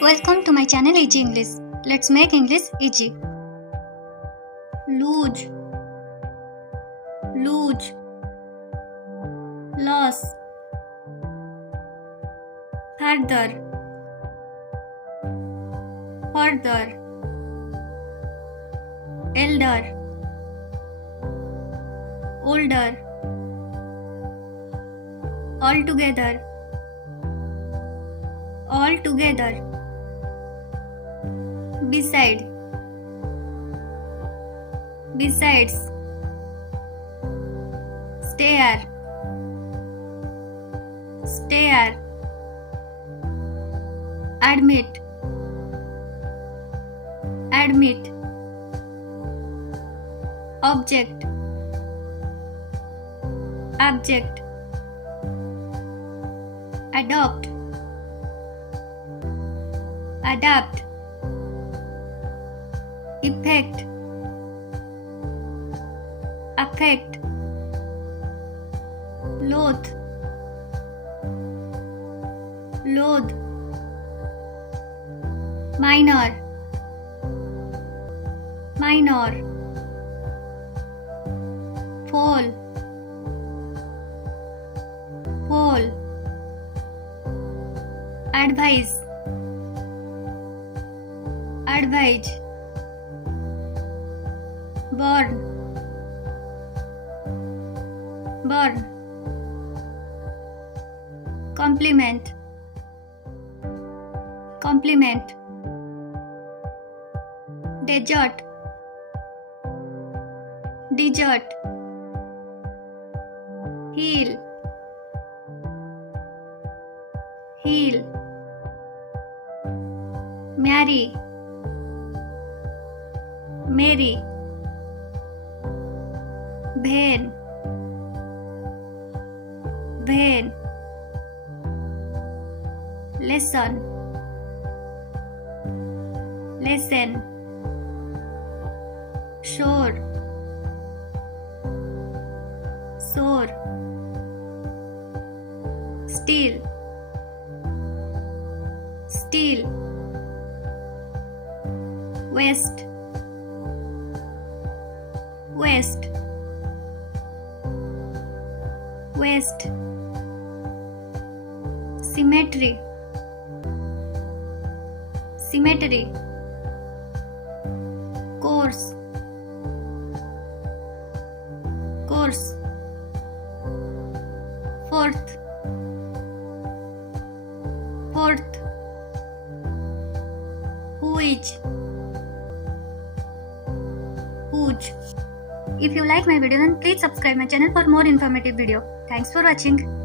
Welcome to my channel Easy English. Let's make English easy. Lose, lose, loss, further, further, elder, older, altogether, altogether, beside, besides, stare, stare, admit, admit, object, abject, adopt, adapt, effect, affect, loath, loathe, minor, minor, fall, fall, advise, advise, burn, burn, compliment, compliment, desert, desert, heal, heal, marry, marry, vain, vain, lesson, lesson, shore, sore, still, still, west, west, west, symmetry, symmetry, course, course, fourth, fourth, which, whose. If you like my video then please subscribe my channel for more informative video. Thanks for watching.